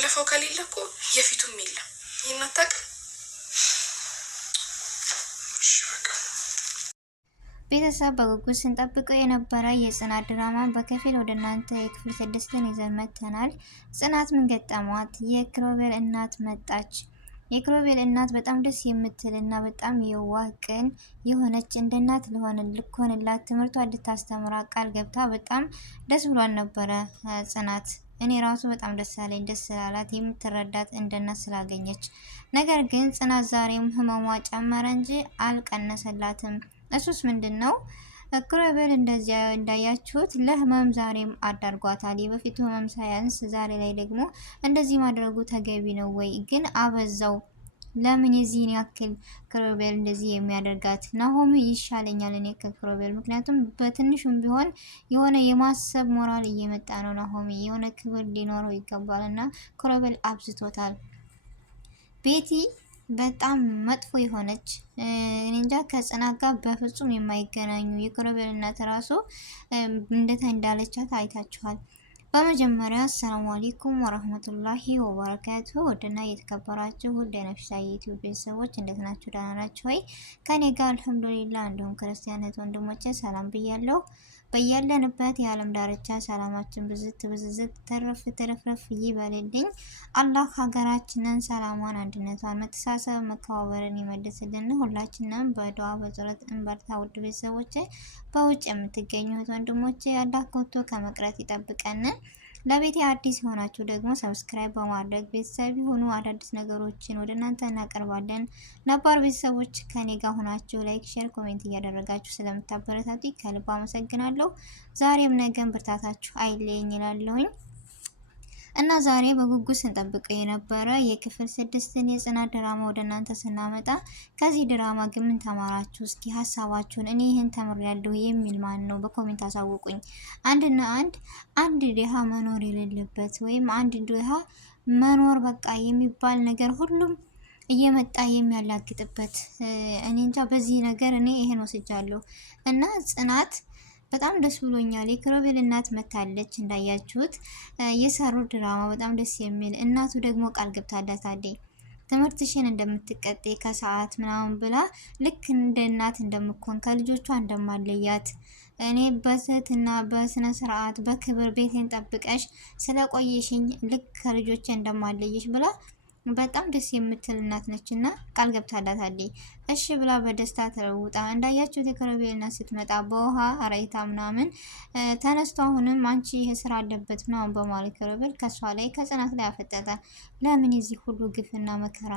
ያለፈው ከሌለ እኮ የፊቱም የለም። ይሄን አታውቅም? ቤተሰብ በጉጉት ስንጠብቀው የነበረ የጽናት ድራማ በከፊል ወደ እናንተ የክፍል 6ን ይዘን መጥተናል። ጽናት ምን ገጠሟት? የኪሩቤል እናት መጣች። የኪሩቤል እናት በጣም ደስ የምትልና በጣም የዋህ ቅን የሆነች እንደ እናት ልኮንላት ትምህርቷ እንድታስተምራ ቃል ገብታ በጣም ደስ ብሏን ነበረ ጽናት። እኔ ራሱ በጣም ደስ አለኝ፣ ደስ ስላላት የምትረዳት እንደ እናት ስላገኘች። ነገር ግን ጽናት ዛሬም ህመሟ ጨመረ እንጂ አልቀነሰላትም። እሱስ ምንድነው? ኪሩቤል እንደዚያ እንዳያችሁት ለህመም ዛሬም አዳርጓታል። የበፊቱ ህመም ሳያንስ ዛሬ ላይ ደግሞ እንደዚህ ማድረጉ ተገቢ ነው ወይ? ግን አበዛው። ለምን የዚህን ያክል ኪሩቤል እንደዚህ የሚያደርጋት? ናሆሚ ይሻለኛል እኔ ከኪሩቤል፣ ምክንያቱም በትንሹም ቢሆን የሆነ የማሰብ ሞራል እየመጣ ነው። ናሆሚ የሆነ ክብር ሊኖረው ይገባልና ኪሩቤል አብዝቶታል። ቤቲ በጣም መጥፎ የሆነች እንጃ ከጽናት ጋር በፍጹም የማይገናኙ የኪሩቤል እናት ራሱ እንዴት እንዳለቻት አይታችኋል። በመጀመሪያ አሰላሙ አለይኩም ወራህመቱላሂ ወበረካቱ። ወደና የተከበራችሁ ውድ የነፍሳ የዩቲዩብ ቤተሰቦች እንዴት ናችሁ? ደህና ናችሁ ወይ? ከኔ ጋር አልሐምዱሊላህ። እንዲሁም ክርስቲያን ወንድሞቼ ሰላም ብያለሁ። በያለንበት የዓለም ዳርቻ ሰላማችን ብዝት ተረፍ ተረፍረፍ ይበልልኝ። አላህ ሀገራችንን ሰላሟን፣ አንድነቷን፣ መተሳሰብ፣ መከባበርን ይመልስልን። ሁላችንም በዱዓ በጸሎት እንበርታ። ውድ ቤተሰቦቼ በውጭ የምትገኙ ወንድሞቼ አላህ ከቶ ከመቅረት ይጠብቀን። ለቤቴ አዲስ የሆናችሁ ደግሞ ሰብስክራይብ በማድረግ ቤተሰብ የሆኑ አዳዲስ ነገሮችን ወደ እናንተ እናቀርባለን። ነባር ቤተሰቦች ከኔ ጋር ሆናችሁ ላይክ፣ ሼር፣ ኮሜንት እያደረጋችሁ ስለምታበረታቱ ከልብ አመሰግናለሁ። ዛሬም ነገም ብርታታችሁ አይለየኝ ይላለሁኝ። እና ዛሬ በጉጉት ስንጠብቀው የነበረ የክፍል 6ን የጽናት ድራማ ወደ እናንተ ስናመጣ ከዚህ ድራማ ግን ምን ተማራችሁ? እስኪ ሀሳባችሁን። እኔ ይህን ተምሬያለሁ የሚል ማን ነው? በኮሜንት አሳውቁኝ። አንድ ድሃ መኖር የሌለበት ወይም አንድ ድሃ መኖር በቃ የሚባል ነገር ሁሉም እየመጣ የሚያላግጥበት እኔ እንጃ። በዚህ ነገር እኔ ይሄን ወስጃለሁ እና ጽናት በጣም ደስ ብሎኛል። የኪሩቤል እናት መታለች እንዳያችሁት የሰሩት ድራማ በጣም ደስ የሚል። እናቱ ደግሞ ቃል ገብታለታለች ትምህርትሽን እንደምትቀጤ ከሰዓት ምናምን ብላ ልክ እንደ እናት እንደምኮን ከልጆቿ እንደማለያት እኔ በትህትና በስነ ስርዓት በክብር ቤቴን ጠብቀሽ ስለቆየሽኝ ልክ ከልጆቼ እንደማለየሽ ብላ በጣም ደስ የምትል እናት ነችና ቃል ገብታላታለች። እሺ ብላ በደስታ ተለውጣ እንዳያችሁት የኪሩቤል እናት ስትመጣ በውሃ አራይታ ምናምን ተነስቶ አሁንም አንቺ ይሄ ስራ አለበት ምናምን በማለት ኪሩቤል ከሷ ላይ ከጽናት ላይ አፈጠጠ። ለምን የዚህ ሁሉ ግፍና መከራ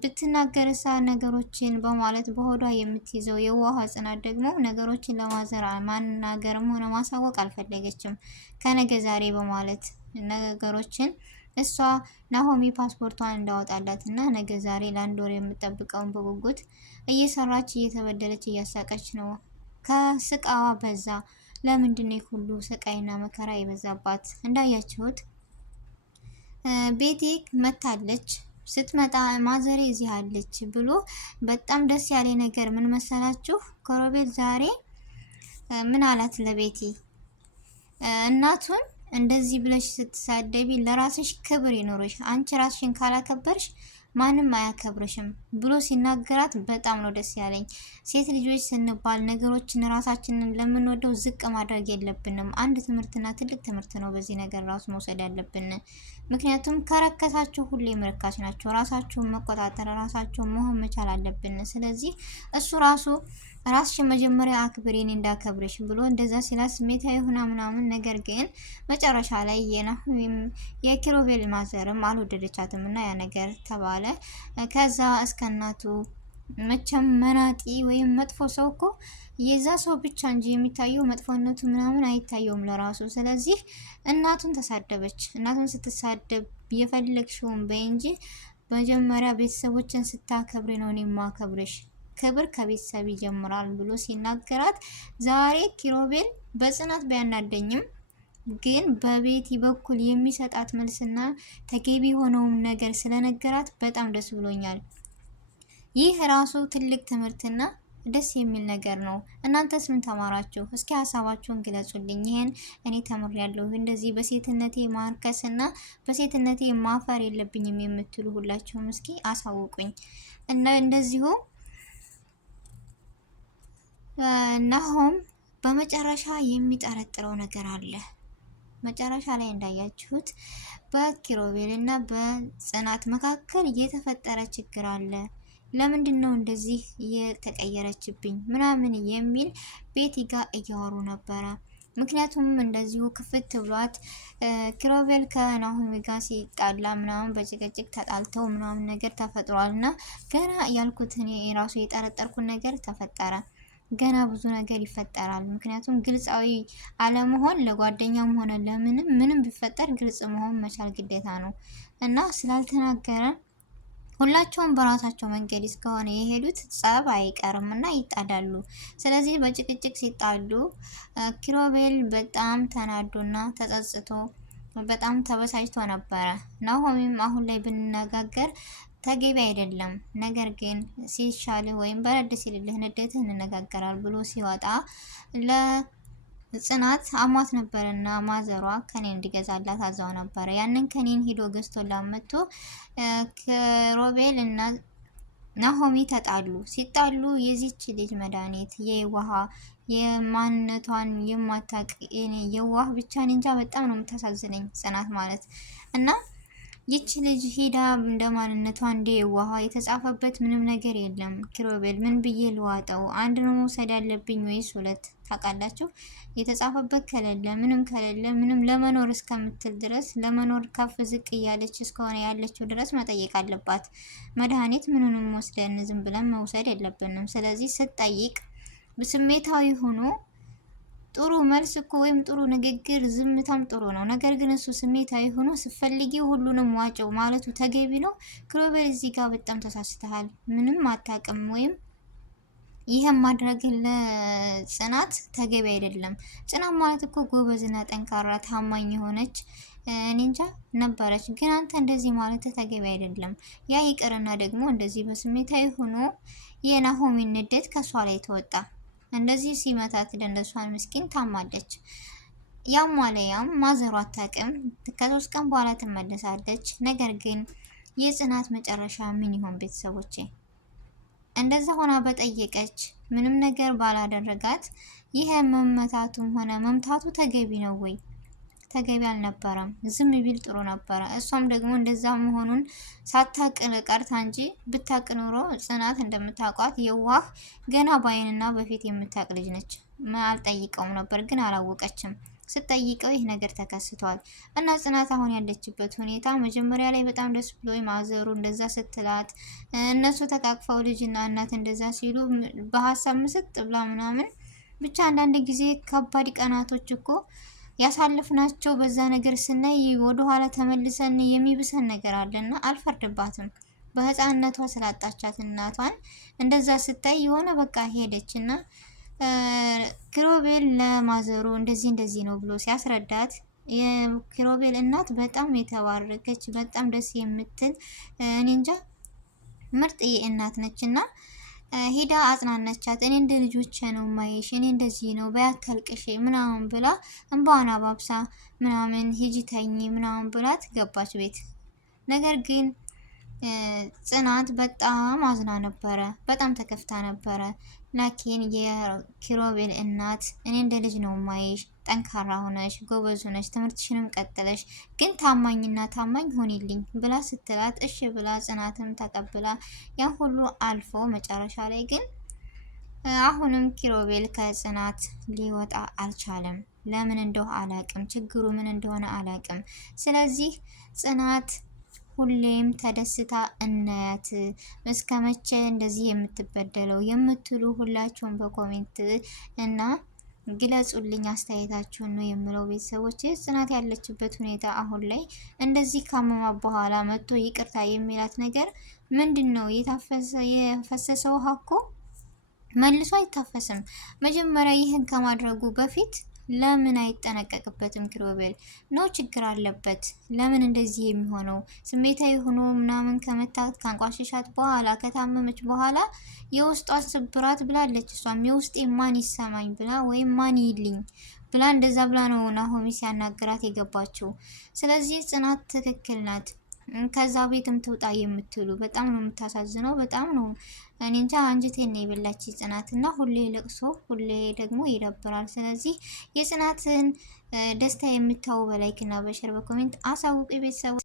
ብትናገርሳ ነገሮችን በማለት በሆዷ የምትይዘው የዋህ ጽናት ደግሞ ነገሮችን ለማዘር ማናገርም ሆነ ማሳወቅ አልፈለገችም። ከነገ ዛሬ በማለት ነገሮችን እሷ ናሆሚ ፓስፖርቷን እንዳወጣላት እና ነገ ዛሬ ለአንድ ወር የምጠብቀውን በጉጉት እየሰራች እየተበደለች እያሳቀች ነው። ከስቃዋ በዛ። ለምንድን ነው ሁሉ ስቃይና መከራ የበዛባት? እንዳያችሁት ቤቲ መታለች። ስትመጣ ማዘሬ እዚህ አለች ብሎ በጣም ደስ ያለ ነገር ምን መሰላችሁ? ኪሩቤል ዛሬ ምን አላት ለቤቲ እናቱን እንደዚህ ብለሽ ስትሳደቢ ለራስሽ ክብር ይኖርሽ፣ አንቺ ራስሽን ካላከበርሽ ማንም አያከብርሽም ብሎ ሲናገራት በጣም ነው ደስ ያለኝ። ሴት ልጆች ስንባል ነገሮችን ራሳችንን ለምንወደው ዝቅ ማድረግ የለብንም። አንድ ትምህርትና ትልቅ ትምህርት ነው በዚህ ነገር ራሱ መውሰድ ያለብን። ምክንያቱም ከረከሳችሁ ሁሌም ርካሽ ናቸው። ራሳችሁን መቆጣጠር ራሳችሁን መሆን መቻል አለብን። ስለዚህ እሱ ራሱ ራስሽን መጀመሪያ አክብሬን እንዳከብርሽ ብሎ እንደዛ ሲላ ስሜታዊ ሆና ምናምን፣ ነገር ግን መጨረሻ ላይ የኪሩቤል ማዘርም አልወደደቻትም እና ያ ነገር ተባለ። ከዛ እስከ እናቱ መቼም መናጢ ወይም መጥፎ ሰው እኮ የዛ ሰው ብቻ እንጂ የሚታየው መጥፎነቱ ምናምን አይታየውም ለራሱ። ስለዚህ እናቱን ተሳደበች። እናቱን ስትሳደብ የፈለግሽውን በይ እንጂ መጀመሪያ ቤተሰቦችን ስታከብሪ ነው እኔ ማከብርሽ፣ ክብር ከቤተሰብ ይጀምራል ብሎ ሲናገራት ዛሬ ኪሩቤል በጽናት ቢያናደኝም ግን በቤቲ በኩል የሚሰጣት መልስና ተገቢ የሆነውን ነገር ስለነገራት በጣም ደስ ብሎኛል። ይህ ራሱ ትልቅ ትምህርትና ደስ የሚል ነገር ነው። እናንተስ ምን ተማራችሁ? እስኪ ሀሳባችሁን ግለጹልኝ። ይሄን እኔ ተምሬያለሁ፣ እንደዚህ በሴትነቴ ማርከስና በሴትነቴ ማፈር የለብኝም የምትሉ ሁላችሁም እስኪ አሳውቁኝ። እና እንደዚሁ ናሆም በመጨረሻ የሚጠረጥረው ነገር አለ። መጨረሻ ላይ እንዳያችሁት በኪሮቤል እና በጽናት መካከል የተፈጠረ ችግር አለ። ለምንድን ነው እንደዚህ የተቀየረችብኝ ምናምን የሚል ቤቲ ጋር እያወሩ ነበረ። ምክንያቱም እንደዚሁ ክፍት ብሏት ኪሮቤል ከናሆሚ ጋር ሲጣላ ምናምን በጭቅጭቅ ተጣልተው ምናምን ነገር ተፈጥሯል እና ገና ያልኩት እኔ ራሱ የጠረጠርኩት ነገር ተፈጠረ። ገና ብዙ ነገር ይፈጠራል። ምክንያቱም ግልጻዊ አለመሆን ለጓደኛም ሆነ ምንም ቢፈጠር ግልጽ መሆን መቻል ግዴታ ነው እና ስላልተናገረ ሁላቸውም በራሳቸው መንገድ እስከሆነ የሄዱት ጸብ አይቀርም እና ይጣዳሉ። ስለዚህ በጭቅጭቅ ሲጣሉ ኪሮቤል በጣም ተናዶና ተጸጽቶ በጣም ተበሳጭቶ ነበረ። ናሆሚም አሁን ላይ ብንነጋገር ተገቢ አይደለም፣ ነገር ግን ሲሻልህ ወይም በረድ ሲልልህ ንዴትህ እንነጋገራል ብሎ ሲወጣ ለጽናት አሟት ነበርና ማዘሯ ከኔን እንዲገዛላት አዛው ነበረ። ያንን ከኔን ሂዶ ገዝቶላት መጥቶ ከሮቤል እና ናሆሚ ተጣሉ። ሲጣሉ የዚች ልጅ መድኃኒት የውሃ የማንነቷን የማታቅ የዋህ ብቻ እንጃ በጣም ነው የምታሳዝነኝ ጽናት ማለት እና ይች ልጅ ሂዳ እንደ ማንነቷ እንደ የዋሃ የተጻፈበት ምንም ነገር የለም። ኪሮቤል ምን ብዬ ልዋጠው? አንድ ነው መውሰድ ያለብኝ ወይስ ሁለት? ታውቃላችሁ፣ የተጻፈበት ከሌለ ምንም ለመኖር እስከምትል ድረስ ለመኖር ከፍ ዝቅ እያለች እስከሆነ ያለችው ድረስ መጠየቅ አለባት። መድኃኒት ምንንም ወስደን ዝም ብለን መውሰድ የለብንም። ስለዚህ ስትጠይቅ ስሜታዊ ሆኖ ጥሩ መልስ እኮ ወይም ጥሩ ንግግር ዝምታም ጥሩ ነው። ነገር ግን እሱ ስሜታዊ ሆኖ ስፈልጊ ሁሉንም ዋጨው ማለቱ ተገቢ ነው? ኪሮቤል እዚህ ጋር በጣም ተሳስተሃል። ምንም አታውቅም ወይም ይህም ማድረግ ለጽናት ተገቢ አይደለም። ጽናት ማለት እኮ ጎበዝና ጠንካራ ታማኝ የሆነች እኔ እንጃ ነበረች። ግን አንተ እንደዚህ ማለት ተገቢ አይደለም። ያ ይቅርና ደግሞ እንደዚህ በስሜታዊ ሆኖ የናሆሚን ንዴት ከሷ ላይ ተወጣ። እንደዚህ ሲመታት ደንደሷን ምስኪን ታማለች። ያም ዋለ ያም ማዘሯ አታውቅም። ከ3 ቀን በኋላ ትመለሳለች። ነገር ግን የጽናት መጨረሻ ምን ይሆን ቤተሰቦቼ? እንደዛ ሆና በጠየቀች ምንም ነገር ባላደረጋት ይሄ መመታቱም ሆነ መምታቱ ተገቢ ነው ወይ? ተገቢ አልነበረም። ዝም ቢል ጥሩ ነበረ። እሷም ደግሞ እንደዛ መሆኑን ሳታቅ ቀርታ እንጂ ብታቅ ኑሮ ጽናት እንደምታውቋት የዋህ ገና በአይንና በፊት የምታቅ ልጅ ነች። አልጠይቀውም ነበር ግን አላወቀችም። ስትጠይቀው ይህ ነገር ተከስቷል እና ጽናት አሁን ያለችበት ሁኔታ መጀመሪያ ላይ በጣም ደስ ብሎ ማዘሩ እንደዛ ስትላት እነሱ ተቃቅፈው ልጅና እናት እንደዛ ሲሉ በሀሳብ ምስጥ ብላ ምናምን ብቻ አንዳንድ ጊዜ ከባድ ቀናቶች እኮ ያሳለፍናቸው በዛ ነገር ስናይ ወደኋላ ተመልሰን የሚብሰን ነገር አለና አልፈርድባትም። በህፃንነቷ ስላጣቻት እናቷን እንደዛ ስታይ የሆነ በቃ ሄደችና ኪሮቤል ለማዘሩ እንደዚህ ነው ብሎ ሲያስረዳት የኪሮቤል እናት በጣም የተባረከች በጣም ደስ የምትል እኔ እንጃ ምርጥዬ እናት ነችና ሂዳ አጽናናቻት። እኔ እንደ ልጆቼ ነው ማይሽ፣ እኔ እንደዚህ ነው በያታልቅሽ ምናምን ብላ እንባዋን አባብሳ ምናምን ሂጂ ተኝ ምናምን ብላት ገባች ቤት። ነገር ግን ጽናት በጣም አዝና ነበረ፣ በጣም ተከፍታ ነበረ። ላኪን የኪሮቤል እናት እኔ እንደ ልጅ ነው ማይሽ፣ ጠንካራ ሆነሽ ጎበዝ ሆነሽ ትምህርትሽንም ቀጥለሽ ግን ታማኝና ታማኝ ሆኒልኝ ብላ ስትላት እሺ ብላ ጽናትም ተቀብላ ያን ሁሉ አልፎ መጨረሻ ላይ ግን አሁንም ኪሮቤል ከጽናት ሊወጣ አልቻለም። ለምን እንደሆነ አላቅም፣ ችግሩ ምን እንደሆነ አላቅም። ስለዚህ ጽናት ሁሌም ተደስታ እናያት። እስከ መቼ እንደዚህ የምትበደለው የምትሉ ሁላችሁም በኮሜንት እና ግለጹልኝ አስተያየታችሁን ነው የምለው። ቤተሰቦች ጽናት ያለችበት ሁኔታ አሁን ላይ እንደዚህ ካመማ በኋላ መጥቶ ይቅርታ የሚላት ነገር ምንድን ነው? የፈሰሰው ውሃ እኮ መልሶ አይታፈስም። መጀመሪያ ይህን ከማድረጉ በፊት ለምን አይጠነቀቅበትም? ኪሮቤል ነው ችግር አለበት? ለምን እንደዚህ የሚሆነው? ስሜታዊ ሆኖ ምናምን ከመታት ካንቋሸሻት በኋላ ከታመመች በኋላ የውስጧን ስብራት ብላለች። እሷም የውስጤ ማን ይሰማኝ ብላ ወይም ማን ይልኝ ብላ እንደዛ ብላ ነው ናሆሚ ሲያናግራት የገባችው። ስለዚህ ጽናት ትክክል ናት። ከዛ ቤትም ትውጣ የምትሉ በጣም ነው የምታሳዝነው። በጣም ነው እኔ እንጃ አንጀቴን ነው የበላች ጽናት እና ሁሌ ለቅሶ ሁሌ ደግሞ ይደብራል። ስለዚህ የጽናትን ደስታ የምታዩ በላይክና በሸር በኮሜንት አሳውቁ ቤተሰቡ።